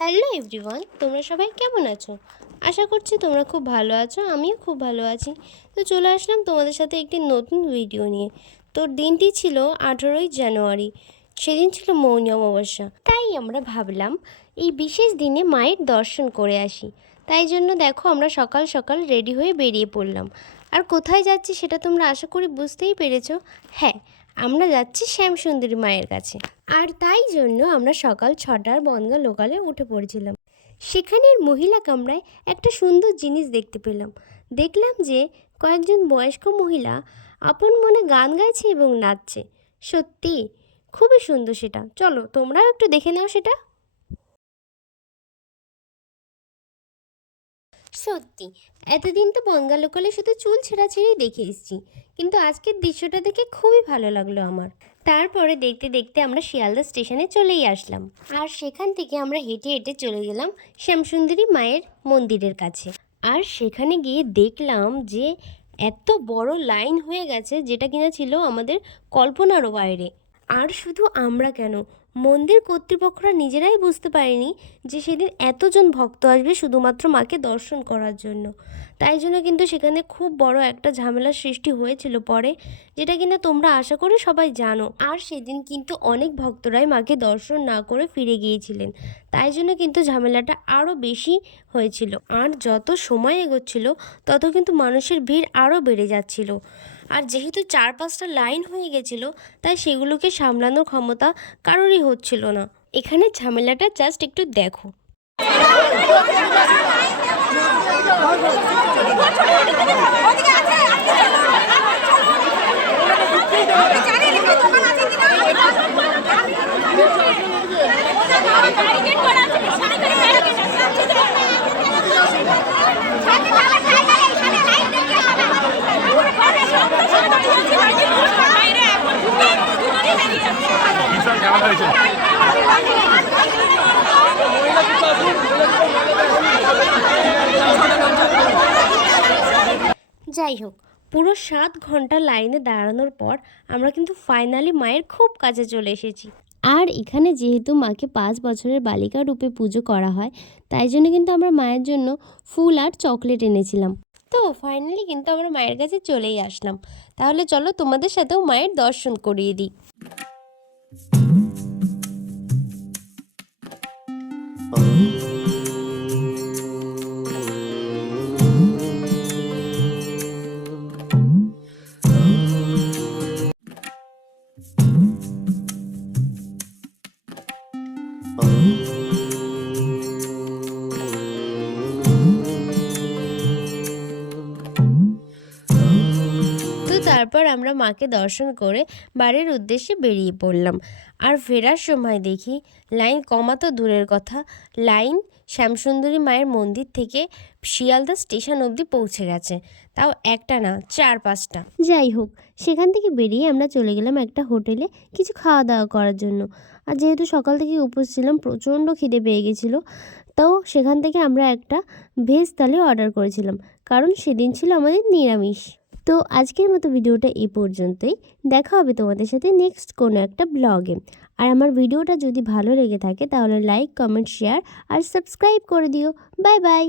Hello everyone, তোমরা সবাই কেমন আছো? আশা করছি তোমরা খুব ভালো আছো। আমিও খুব ভালো আছি। তো চলে আসলাম তোমাদের সাথে একটি নতুন ভিডিও নিয়ে। তো দিনটি ছিল 18ই জানুয়ারি। সেদিন ছিল মৌনী অমাবস্যা। তাই আমরা ভাবলাম এই বিশেষ দিনে মায়ের দর্শন করে আসি। তাই জন্য দেখো আমরা সকাল সকাল রেডি হয়ে বেরিয়ে পড়লাম। আর কোথায় যাচ্ছি সেটা তোমরা আশা করি বুঝতেই পেরেছো। হ্যাঁ, আমরা যাচ্ছি শ্যামসুন্দরী মায়ের কাছে। আর তাই জন্য আমরা সকাল 6টার বনগাঁ লোকালে উঠে পড়েছিলাম। সেখানের মহিলা কামরায় একটা সুন্দর জিনিস দেখতে পেলাম। দেখলাম যে কয়েকজন বয়স্ক মহিলা আপন মনে গান গাইছে এবং নাচছে। সত্যি খুবই সুন্দর সেটা। চলো তোমরাও একটু দেখে নাও সেটা। সত্যি এতদিন তো বনগাঁ লোকালে শুধু চুল ছেঁড়াছেড়েই দেখে এসেছি, কিন্তু আজকের দৃশ্যটা দেখে খুবই ভালো লাগলো আমার। তারপরে দেখতে দেখতে আমরা শিয়ালদা স্টেশনে চলেই আসলাম। আর সেখান থেকে আমরা হেঁটে হেঁটে চলে গেলাম শ্যামসুন্দরী মায়ের মন্দিরের কাছে। আর সেখানে গিয়ে দেখলাম যে এত বড় লাইন হয়ে গেছে, যেটা কিনা ছিল আমাদের কল্পনারও বাইরে। আর শুধু আমরা কেন, মন্দির কর্তৃপক্ষরা নিজেরাই বুঝতে পারেনি যে সেদিন এতজন ভক্ত আসবে শুধুমাত্র মাকে দর্শন করার জন্য। তাই জন্য কিন্তু সেখানে খুব বড় একটা ঝামেলার সৃষ্টি হয়েছিল পরে, যেটা কিনা তোমরা আশা করি সবাই জানো। আর সেদিন কিন্তু অনেক ভক্তরাই মাকে দর্শন না করে ফিরে গিয়েছিলেন। তাই জন্য কিন্তু ঝামেলাটা আরও বেশি হয়েছিল। আর যত সময় এগোচ্ছিল তত কিন্তু মানুষের ভিড় আরও বেড়ে যাচ্ছিল। আর যেহেতু 4-5টা লাইন হয়ে গেছিলো, তাই সেগুলোকে সামলানোর ক্ষমতা কারোরই হচ্ছিল না। এখানে ঝামেলাটা জাস্ট একটু দেখো। যাই হোক, পুরো 7 ঘন্টা লাইনে দাঁড়ানোর পর আমরা কিন্তু ফাইনালি মায়ের খুব কাছে চলে এসেছি। আর এখানে যেহেতু মাকে 5 বছরের বালিকা রূপে পুজো করা হয়, তাই জন্য কিন্তু আমরা মায়ের জন্য ফুল আর চকলেট এনেছিলাম। তো ফাইনালি কিন্তু আমরা মায়ের কাছে চলেই আসলাম। তাহলে চলো তোমাদের সাথেও মায়ের দর্শন করিয়ে দিই। তো তারপর আমরা মাকে দর্শন করে বাড়ির উদ্দেশ্যে বেরিয়ে পড়লাম। আর ফেরার সময় দেখি লাইন কমা তো দূরের কথা, লাইন শ্যামসুন্দরী মায়ের মন্দির থেকে শিয়ালদা স্টেশন অবধি পৌঁছে গেছে। তাও একটা না, 4-5টা। যাই হোক, সেখান থেকে বেরিয়ে আমরা চলে গেলাম একটা হোটেলে কিছু খাওয়া দাওয়া করার জন্য। আর যেহেতু সকাল থেকে উপোস ছিলাম, প্রচণ্ড খিদে পেয়ে গেছিলো। তো সেখান থেকে আমরা একটা ভেজ থালি অর্ডার করেছিলাম, কারণ সেদিন ছিল আমাদের নিরামিষ। তো আজকের মতো ভিডিওটা এই পর্যন্তই। দেখা হবে তোমাদের সাথে নেক্সট কোনো একটা ব্লগে। আর আমার ভিডিওটা যদি ভালো লেগে থাকে তাহলে লাইক, কমেন্ট, শেয়ার আর সাবস্ক্রাইব করে দিও। Bye bye.